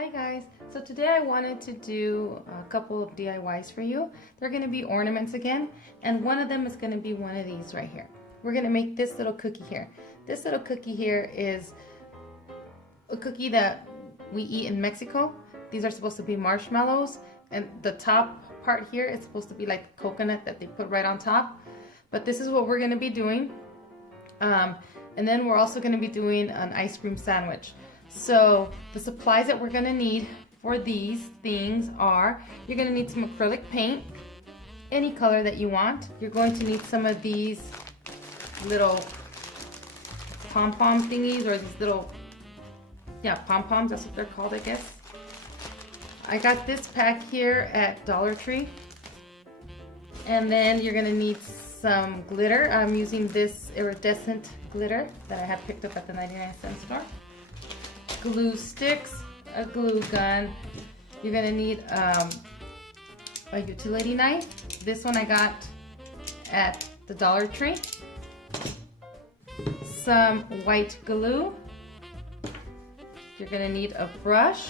Hi guys, so today I wanted to do a couple of DIYs for you. They're going to be ornaments again, and one of them is going to be one of these right here. We're going to make this little cookie here. This little cookie here is a cookie that we eat in Mexico. These are supposed to be marshmallows, and the top part here is supposed to be like coconut that they put right on top. But this is what we're going to be doing. And then we're also going to be doing an ice cream sandwich. So the supplies that we're going to need for these things are, you're going to need some acrylic paint, any color that you want. You're going to need some of these little pom-pom thingies, or these little, pom-poms, that's what they're called, I guess. I got this pack here at Dollar Tree. And then you're going to need some glitter. I'm using this iridescent glitter that I have picked up at the 99-cent store. Glue sticks, a glue gun. You're gonna need a utility knife. This one I got at the Dollar Tree. Some white glue. You're gonna need a brush.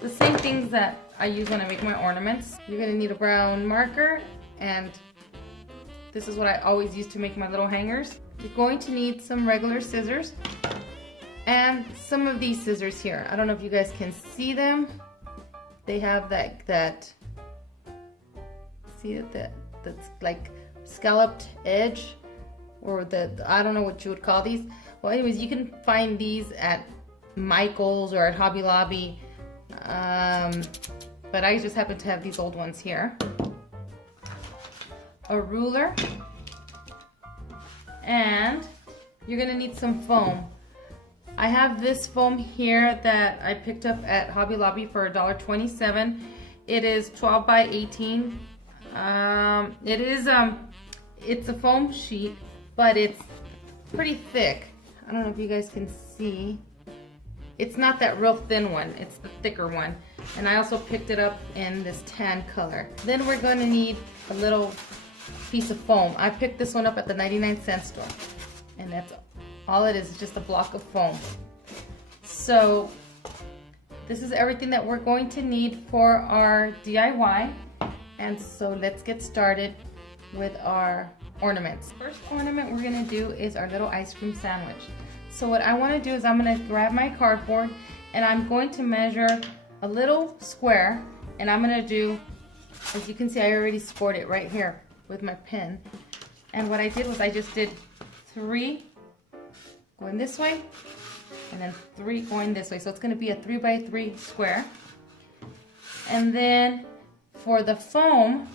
The same things that I use when I make my ornaments. You're gonna need a brown marker, and this is what I always use to make my little hangers. You're going to need some regular scissors and some of these scissors here. I don't know if you guys can see them. They have that see that's like scalloped edge, or I don't know what you would call these. Well, anyways, you can find these at Michael's or at Hobby Lobby. But I just happen to have these old ones here. A ruler, and you're gonna need some foam. I have this foam here that I picked up at Hobby Lobby for $1.27. It is 12 by 18. It's a foam sheet, but it's pretty thick. I don't know if you guys can see. It's not that real thin one, it's the thicker one. And I also picked it up in this tan color. Then we're going to need a little piece of foam. I picked this one up at the 99-cent store. And that's all it is, just a block of foam. So this is everything that we're going to need for our DIY. And so let's get started with our ornaments. First ornament we're going to do is our little ice cream sandwich. So what I want to do is I'm going to grab my cardboard, and I'm going to measure a little square, and I'm going to do, as you can see, I already scored it right here with my pen. And what I did was I just did 3 going this way, and then 3 going this way. So it's going to be a 3 by 3 square. And then for the foam,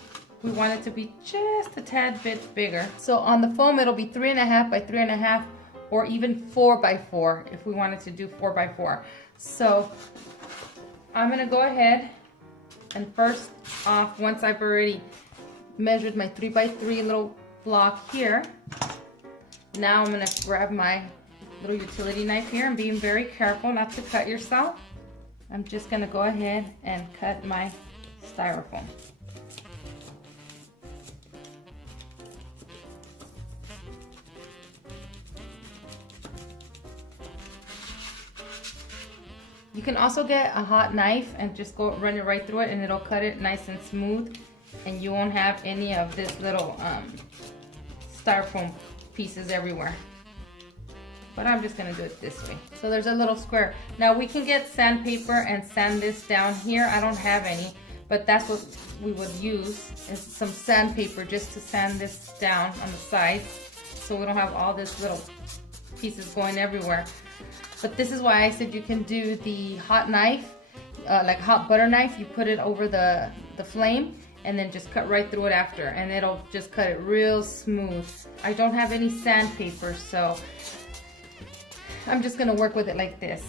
we want it to be just a tad bit bigger. So on the foam, it'll be 3.5 by 3.5, or even 4 by 4 if we wanted to do 4 by 4. So I'm going to go ahead and first off, once I've already measured my 3 by 3 little block here, now I'm going to grab my little utility knife here, and being very careful not to cut yourself. I'm just going to go ahead and cut my styrofoam. You can also get a hot knife and just go run it right through it, and it'll cut it nice and smooth, and you won't have any of this little styrofoam pieces everywhere. But I'm just gonna do it this way. So there's a little square. Now we can get sandpaper and sand this down here. I don't have any, but that's what we would use, is some sandpaper just to sand this down on the sides, so we don't have all this little pieces going everywhere. But this is why I said you can do the hot knife, like hot butter knife. You put it over the flame, and then just cut right through it after, and it'll just cut it real smooth. I don't have any sandpaper, so I'm just gonna work with it like this.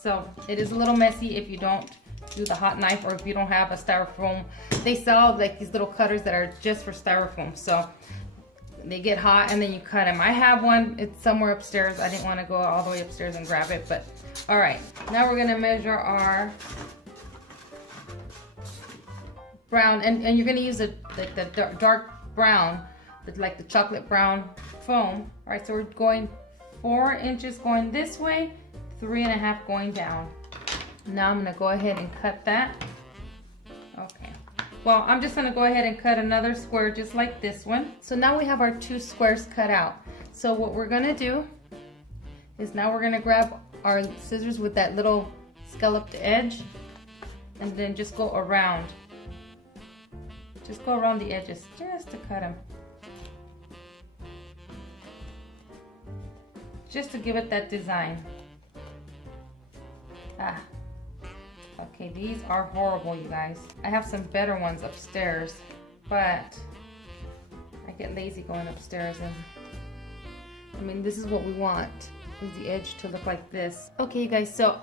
So it is a little messy if you don't do the hot knife, or if you don't have a styrofoam. They sell like these little cutters that are just for styrofoam. So they get hot and then you cut them. I have one, it's somewhere upstairs. I didn't want to go all the way upstairs and grab it, but all right. Now we're gonna measure our brown, and you're gonna use the dark brown, like the chocolate brown foam. All right, so we're going 4 inches going this way, 3.5 going down. Now I'm gonna go ahead and cut that. Okay. Well, I'm just gonna go ahead and cut another square just like this one. So now we have our 2 squares cut out. So what we're gonna do is now we're gonna grab our scissors with that little scalloped edge and then just go around. Just go around the edges just to cut them. Just to give it that design. Ah. Okay, these are horrible, you guys. I have some better ones upstairs, but I get lazy going upstairs, and I mean, this is what we want, is the edge to look like this. Okay, you guys, so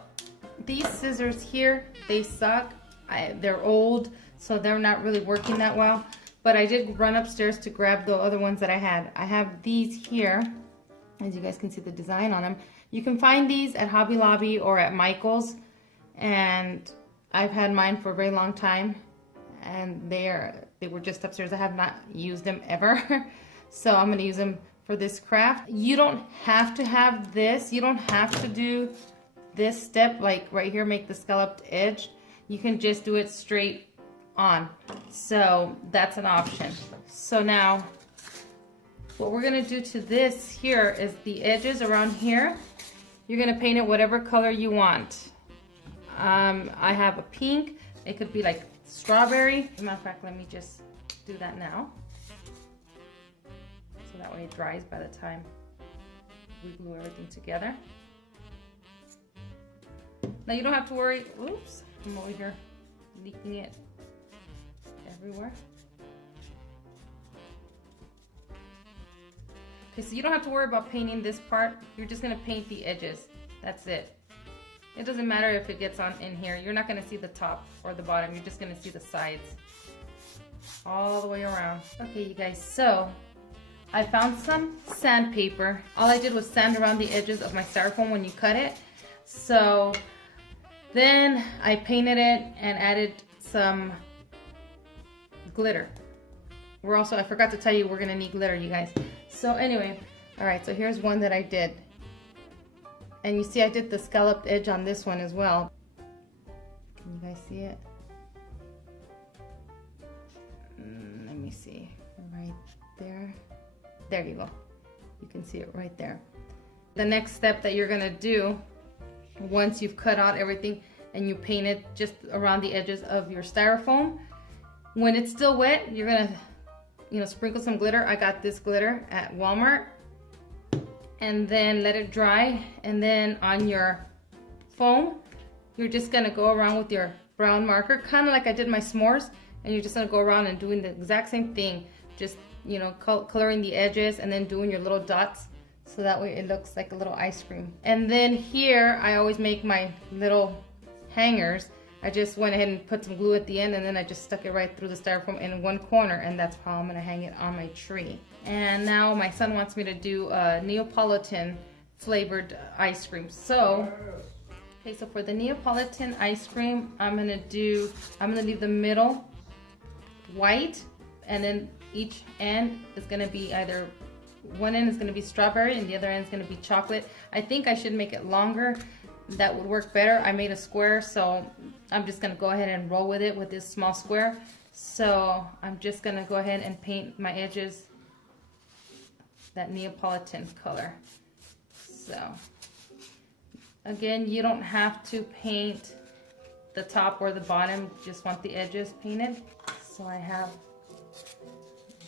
these scissors here, they suck. They're old, so they're not really working that well, but I did run upstairs to grab the other ones that I had. I have these here, as you guys can see the design on them. You can find these at Hobby Lobby or at Michael's, and I've had mine for a very long time, and they were just upstairs. I have not used them ever, so I'm gonna use them for this craft. You don't have to have this. You don't have to do this step, like right here, make the scalloped edge. You can just do it straight on. So that's an option. So now, what we're gonna do to this here is the edges around here, you're gonna paint it whatever color you want. I have a pink. It could be like strawberry. As a matter of fact, let me just do that now. So that way it dries by the time we glue everything together. Now you don't have to worry. Oops, I'm over here leaking it everywhere. Okay, so you don't have to worry about painting this part. You're just gonna paint the edges. That's it. It doesn't matter if it gets on in here. You're not gonna see the top or the bottom. You're just gonna see the sides all the way around. Okay, you guys, so I found some sandpaper. All I did was sand around the edges of my styrofoam when you cut it. So then I painted it and added some glitter. I forgot to tell you, we're gonna need glitter, you guys. So anyway, all right, so here's one that I did. And you see I did the scalloped edge on this one as well. Can you guys see it? Let me see, right there. There you go. You can see it right there. The next step that you're gonna do, once you've cut out everything and you paint it just around the edges of your styrofoam, when it's still wet, you're gonna sprinkle some glitter. I got this glitter at Walmart. And then let it dry, and then on your foam, you're just gonna go around with your brown marker, kind of like I did my s'mores, and you're just gonna go around and doing the exact same thing, just coloring the edges and then doing your little dots, so that way it looks like a little ice cream. And then here, I always make my little hangers. I just went ahead and put some glue at the end, and then I just stuck it right through the styrofoam in one corner, and that's how I'm gonna hang it on my tree. And now my son wants me to do a Neapolitan flavored ice cream. So, okay, so for the Neapolitan ice cream, I'm gonna leave the middle white, and then each end is gonna be either, one end is gonna be strawberry and the other end is gonna be chocolate. I think I should make it longer. That would work better. I made a square, so I'm just gonna go ahead and roll with it with this small square. So I'm just gonna go ahead and paint my edges that Neapolitan color. So again, you don't have to paint the top or the bottom, you just want the edges painted. So I have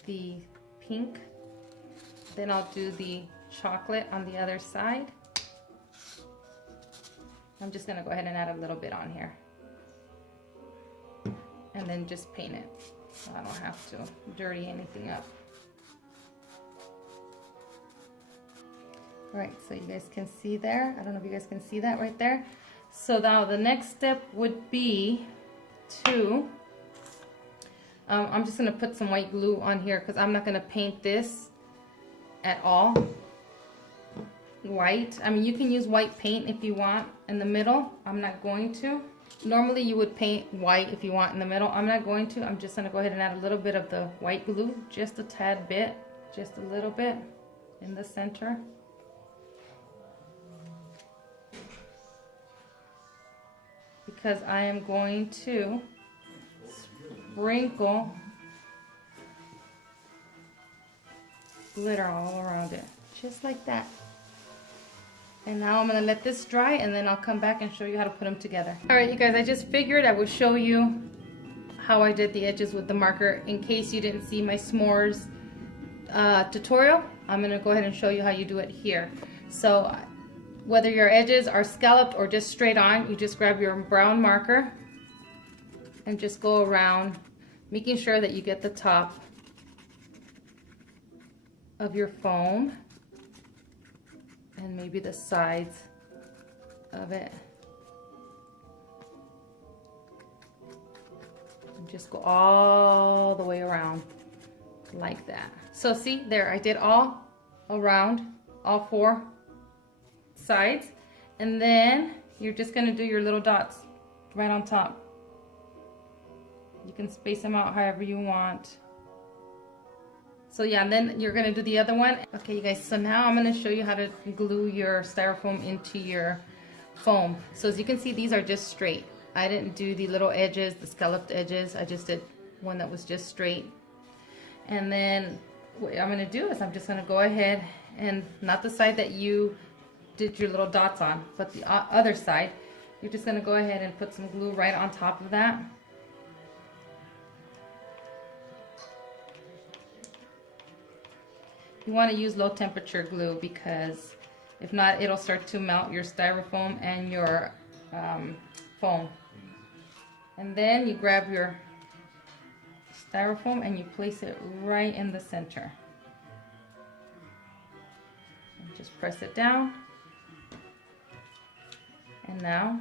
the pink, then I'll do the chocolate on the other side. I'm just gonna go ahead and add a little bit on here. And then just paint it, so I don't have to dirty anything up. All right, so you guys can see there. I don't know if you guys can see that right there. So now the next step would be to, I'm just gonna put some white glue on here because I'm not gonna paint this at all white. I mean, you can use white paint if you want in the middle. I'm not going to. Normally you would paint white if you want in the middle. I'm not going to. I'm just gonna go ahead and add a little bit of the white glue, just a tad bit, just a little bit in the center. because I am going to sprinkle glitter all around it, just like that. And now I'm gonna let this dry, and then I'll come back and show you how to put them together. All right, you guys, I just figured I would show you how I did the edges with the marker in case you didn't see my s'mores tutorial. I'm gonna go ahead and show you how you do it here. So whether your edges are scalloped or just straight on, you just grab your brown marker and just go around, making sure that you get the top of your foam and maybe the sides of it. And just go all the way around like that. So see there, I did all around, all 4 sides, and then you're just going to do your little dots right on top. You can space them out however you want. So yeah, and then you're going to do the other one. Okay, you guys, so now I'm going to show you how to glue your styrofoam into your foam. So as you can see, these are just straight. I didn't do the little edges, the scalloped edges. I just did one that was just straight. And then what I'm going to do is I'm just going to go ahead and, not the side that you did your little dots on, but the other side, you're just going to go ahead and put some glue right on top of that. You want to use low temperature glue, because if not, it'll start to melt your styrofoam and your foam. And then you grab your styrofoam and you place it right in the center. And just press it down. And now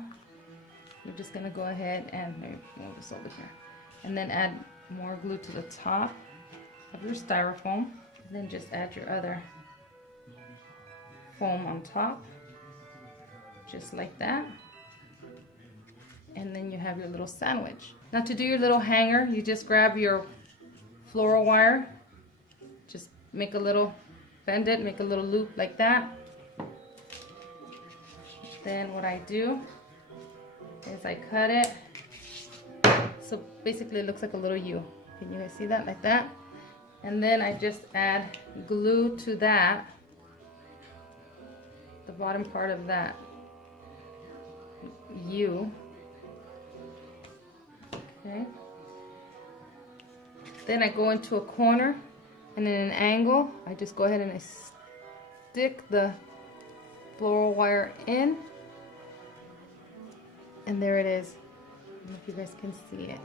you're just going to go ahead and maybe move this over here. And then add more glue to the top of your styrofoam. Then just add your other foam on top, just like that. And then you have your little sandwich. Now to do your little hanger, you just grab your floral wire, just make a little, bend it, make a little loop like that. Then what I do is I cut it, so basically it looks like a little U. Can you guys see that, like that? And then I just add glue to that, the bottom part of that U. Okay. Then I go into a corner, and in an angle, I just go ahead and I stick the floral wire in. And there it is. I don't know if you guys can see it.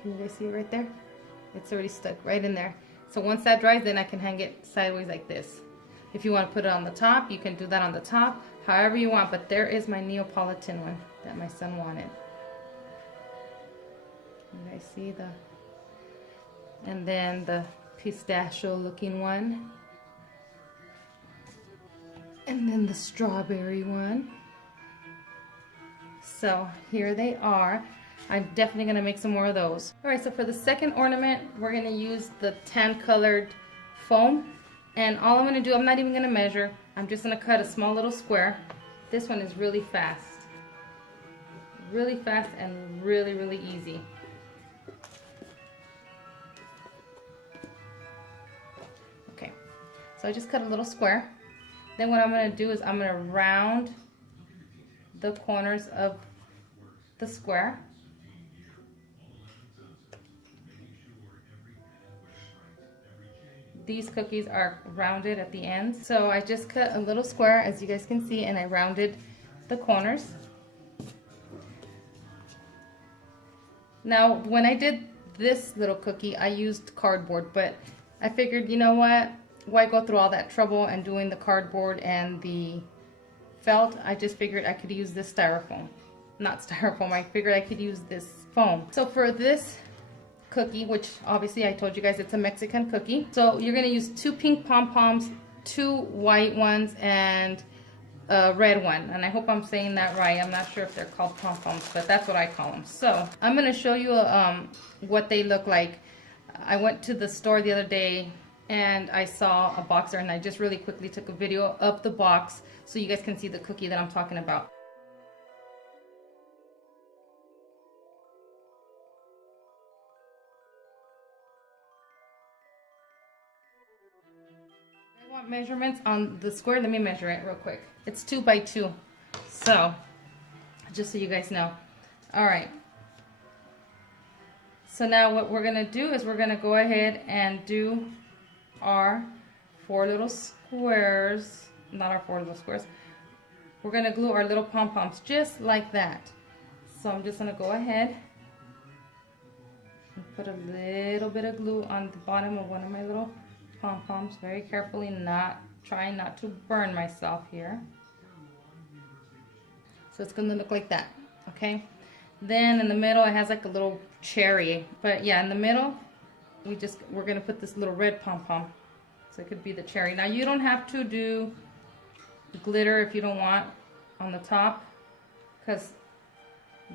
Can you guys see it right there? It's already stuck right in there. So once that dries, then I can hang it sideways like this. If you want to put it on the top, you can do that on the top, however you want. But there is my Neapolitan one that my son wanted. You guys see the, and then the pistachio looking one. And then the strawberry one. So here they are. I'm definitely going to make some more of those. Alright, so for the second ornament, we're going to use the tan colored foam. And all I'm going to do, I'm not even going to measure. I'm just going to cut a small little square. This one is really fast. Really fast and really, really easy. Okay, so I just cut a little square. Then what I'm going to do is I'm going to round the corners of the square. These cookies are rounded at the end. So I just cut a little square, as you guys can see, and I rounded the corners. Now, when I did this little cookie, I used cardboard, but I figured, you know what? Why go through all that trouble and doing the cardboard and the felt? I just figured I could use this styrofoam. Not styrofoam, I figured I could use this foam. So for this cookie, which obviously I told you guys it's a Mexican cookie, so you're going to use 2 pink pom-poms, 2 white ones, and a red one. And I hope I'm saying that right. I'm not sure if they're called pom-poms, but that's what I call them. So I'm going to show you what they look like. I went to the store the other day and I saw a box there, and I just really quickly took a video of the box so you guys can see the cookie that I'm talking about. Measurements on the square. Let me measure it real quick. It's 2 by 2. So, just so you guys know. All right. So now what we're going to do is we're going to go ahead and do our 4 little squares. Not our 4 little squares. We're going to glue our little pom-poms just like that. So I'm just going to go ahead and put a little bit of glue on the bottom of one of my little pom-poms, very carefully, trying not to burn myself here. So it's going to look like that, okay? Then in the middle it has like a little cherry, but yeah, in the middle we're going to put this little red pom-pom, so it could be the cherry. Now you don't have to do glitter if you don't want on the top, because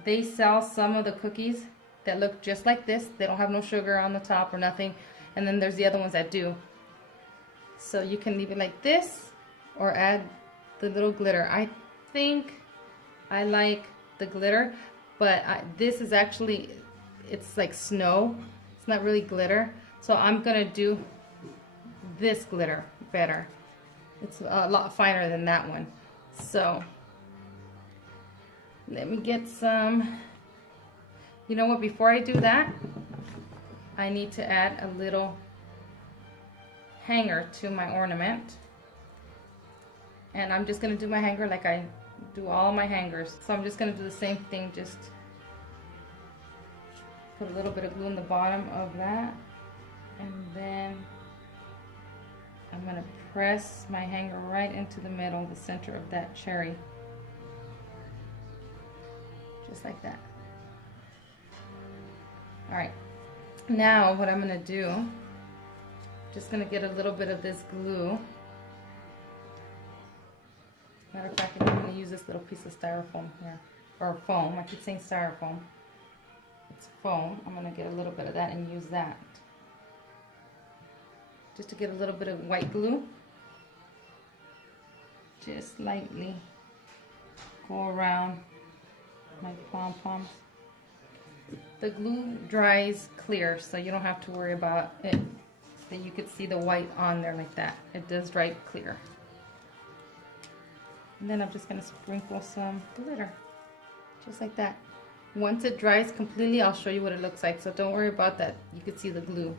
they sell some of the cookies that look just like this. They don't have no sugar on the top or nothing, and then there's the other ones that do. So you can leave it like this or add the little glitter. I think I like the glitter, but this is actually, it's like snow. It's not really glitter. So I'm gonna do this glitter better. It's a lot finer than that one. So let me get some. You know what, before I do that, I need to add a little hanger to my ornament. And I'm just gonna do my hanger like I do all my hangers. So I'm just gonna do the same thing, just put a little bit of glue in the bottom of that, and then I'm gonna press my hanger right into the middle, the center of that cherry. Just like that. All right, now what I'm gonna do, just gonna get a little bit of this glue. Matter of fact, I'm gonna use this little piece of styrofoam here, or foam. I keep saying styrofoam. It's foam. I'm gonna get a little bit of that and use that. Just to get a little bit of white glue. Just lightly go around my pom-poms. The glue dries clear, so you don't have to worry about it. So you could see the white on there like that. It does dry clear. And then I'm just gonna sprinkle some glitter, just like that. Once it dries completely, I'll show you what it looks like. So don't worry about that. You could see the glue,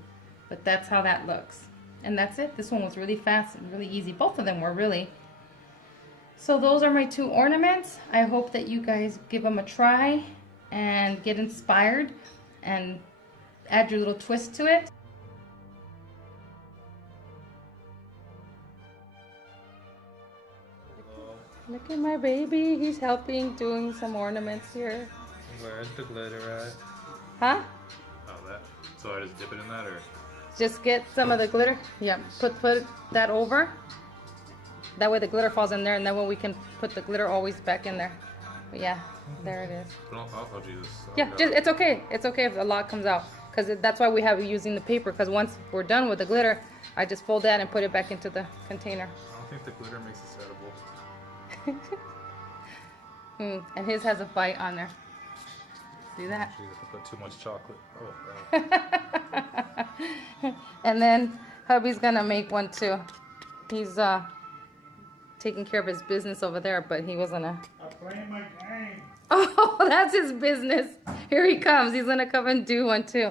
but that's how that looks. And that's it. This one was really fast and really easy. Both of them were really. So those are my 2 ornaments. I hope that you guys give them a try and get inspired and add your little twist to it. Look at my baby. He's helping doing some ornaments here. Where's the glitter at? Huh? Oh, that. So I just dip it in that, or? Just get some of the glitter. Yeah, put that over. That way the glitter falls in there, and then when we can put the glitter always back in there. But yeah, there it is. Oh, Jesus. Oh, yeah, it's okay. It's okay if a lot comes out, because that's why we have it using the paper, because once we're done with the glitter, I just fold that and put it back into the container. I don't think the glitter makes it edible. And his has a bite on there. See that? Jesus, I put too much chocolate. Oh, God. And then hubby's gonna make one too. He's taking care of his business over there, but he was gonna. I'm playing my game. Oh, that's his business. Here he comes. He's gonna come and do one too.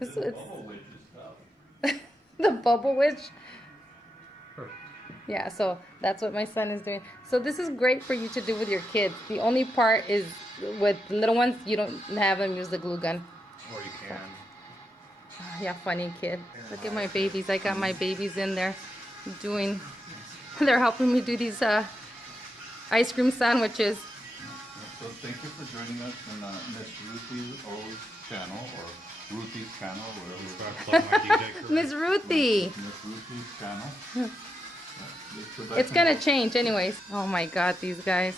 It's Bubble witch stuff. the bubble witch. Yeah, so that's what my son is doing. So this is great for you to do with your kids. The only part is with little ones, you don't have them use the glue gun. Or you can. Yeah, funny kid. Look at my babies. I got my babies in there doing, they're helping me do these ice cream sandwiches. So thank you for joining us on Miss Ruthie's old channel, or Ruthie's channel, whatever. Miss Ruthie. Miss Ruthie's channel. It's gonna change anyways. Oh my God, these guys.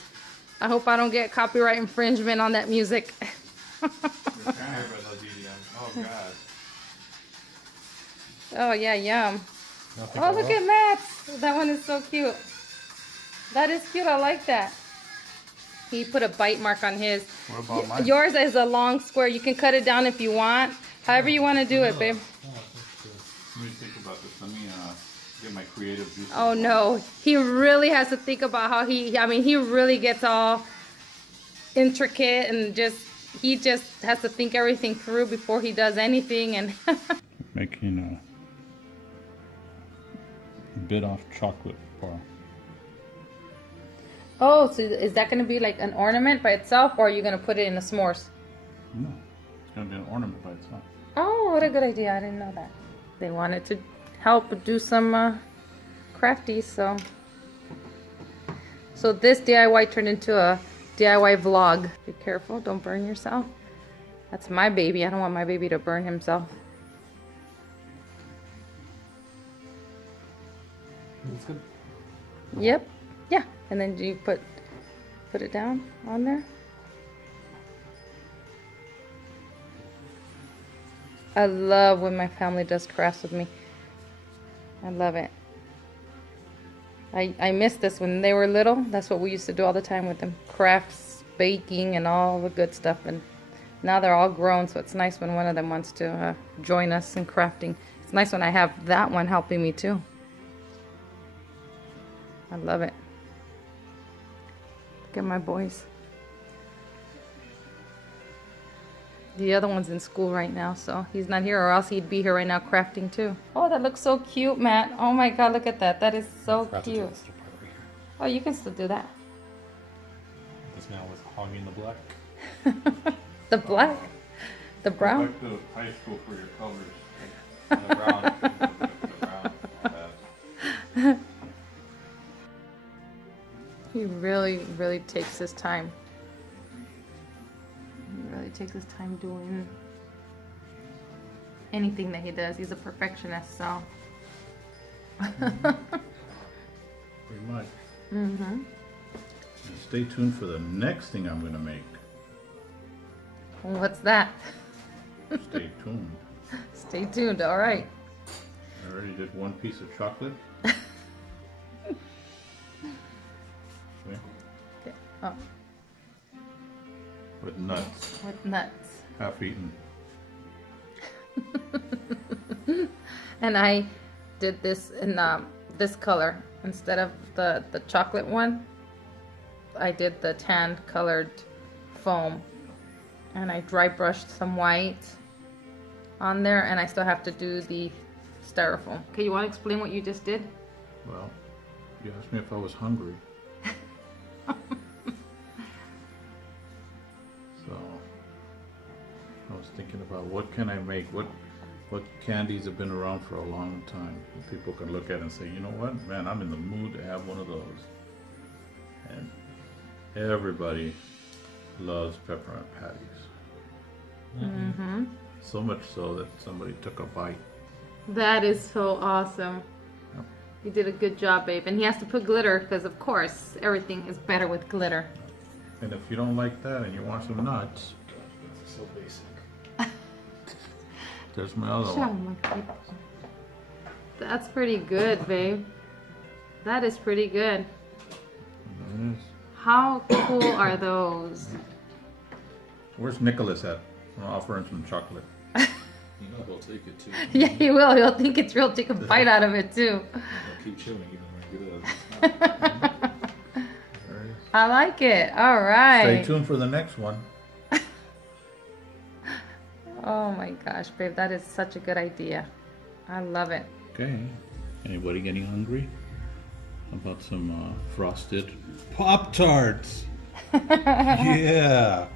I hope I don't get copyright infringement on that music. Oh, God. Oh yeah, yum. Nothing Oh, look at Matt's. That one is so cute. That is cute. I like that. He put a bite mark on his. What about mine? Yours is a long square. You can cut it down if you want. However you want to do it, babe. Let me think about this. Let me get my creative juices. Oh no, he really has to think about how he really gets all intricate and he just has to think everything through before he does anything. And Making a bit off chocolate bar. oh, so is that going to be like an ornament by itself, or are you going to put it in the s'mores? No, it's gonna be an ornament by itself. Oh, what a good idea. I didn't know that. They wanted to help do some crafty, so this DIY turned into a DIY vlog. Be careful, don't burn yourself. That's my baby. I don't want my baby to burn himself. That's good. Yep. Yeah. And then do you put it down on there? I love when my family does crafts with me. I love it. I miss this when they were little. That's what we used to do all the time with them. Crafts, baking, and all the good stuff. And now they're all grown, so it's nice when one of them wants to join us in crafting. It's nice when I have that one helping me too. I love it. Look at my boys. The other one's in school right now, so he's not here, or else he'd be here right now crafting too. Oh, that looks so cute, Matt. Oh my God, look at that. That is so cute. Oh, you can still do that. This man was hogging the black. The black? The brown? Back to high school for your colors. And the brown. The brown. He really, really takes his time. He really takes his time doing anything that he does. He's a perfectionist, so. Pretty much. Mm-hmm. And stay tuned for the next thing I'm gonna make. What's that? Stay tuned. Stay tuned, all right. I already did one piece of chocolate. Okay. Okay. Oh, With nuts, with nuts. half eaten. And I did this in this color instead of the chocolate one. I did the tan colored foam, and I dry brushed some white on there, and I still have to do the styrofoam. Okay, you want to explain what you just did? Well, you asked me if I was hungry. So I was thinking about what can I make? What candies have been around for a long time? And people can look at it and say, you know what, man, I'm in the mood to have one of those. And everybody loves peppermint patties. Mm-hmm. So much so that somebody took a bite. That is so awesome. Yep. You did a good job, babe. And he has to put glitter because, of course, everything is better with glitter. And if you don't like that and you want some nuts, So basic. there's my other one. That's pretty good, babe. That is pretty good. There it is. How cool are those? Where's Nicholas at? I'll offer him some chocolate. You know he'll take it too. Yeah, he will. He'll think it's real. Take a bite out of it, too. He'll keep chewing even when good at it. There it is. I like it. All right. Stay tuned for the next one. Oh my gosh, babe, that is such a good idea. I love it. Okay. Anybody getting hungry? How about some frosted Pop-Tarts? Yeah.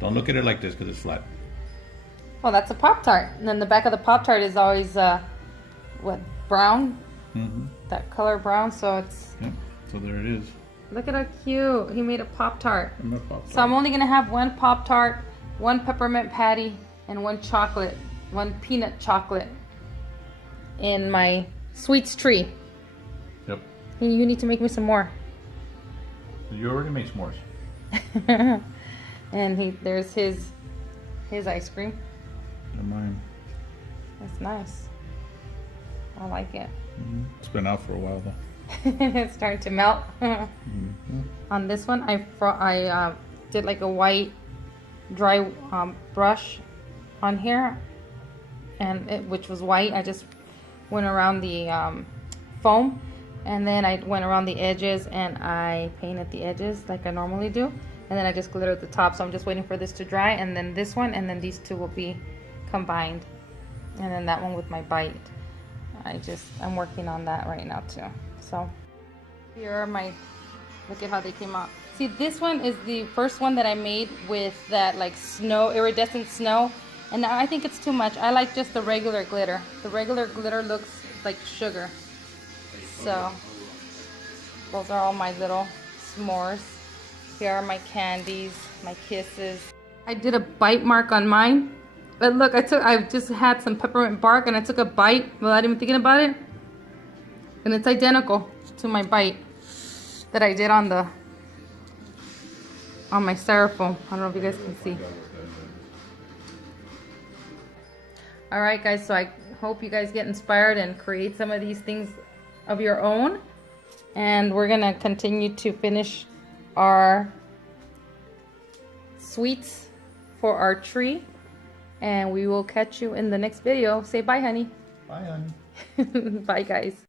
Don't look at it like this because it's flat. Oh, that's a Pop-Tart. And then the back of the Pop-Tart is always, what, brown? Mm-hmm. That color brown, so it's... Yep. So there it is. Look at how cute. He made a Pop-Tart. I'm a Pop-Tart. So I'm only going to have one Pop-Tart, one peppermint patty, and one peanut chocolate in my sweets tree. Yep. You need to make me some more. You already made s'mores. And there's his ice cream. And mine. That's nice. I like it. Mm-hmm. It's been out for a while though. It's starting to melt. Mm-hmm. On this one, I did like a white dry brush on here, and which was white. I just went around the foam, and then I went around the edges and I painted the edges like I normally do, and then I just glittered the top. So I'm just waiting for this to dry, and then this one, and then these two will be combined, and then that one with my bite. I'm working on that right now too. So here are my, look at how they came out. See, this one is the first one that I made with that like snow, iridescent snow, and I think it's too much. I like just the regular glitter. The regular glitter looks like sugar. So those are all my little s'mores. Here are my candies, my kisses. I did a bite mark on mine. But look, I just had some peppermint bark and I took a bite without even thinking about it. And it's identical to my bite that I did on my styrofoam. I don't know if you guys can see. All right, guys, so I hope you guys get inspired and create some of these things of your own. And we're gonna continue to finish our sweets for our tree. And we will catch you in the next video. Say bye, honey. Bye, honey. Bye, guys.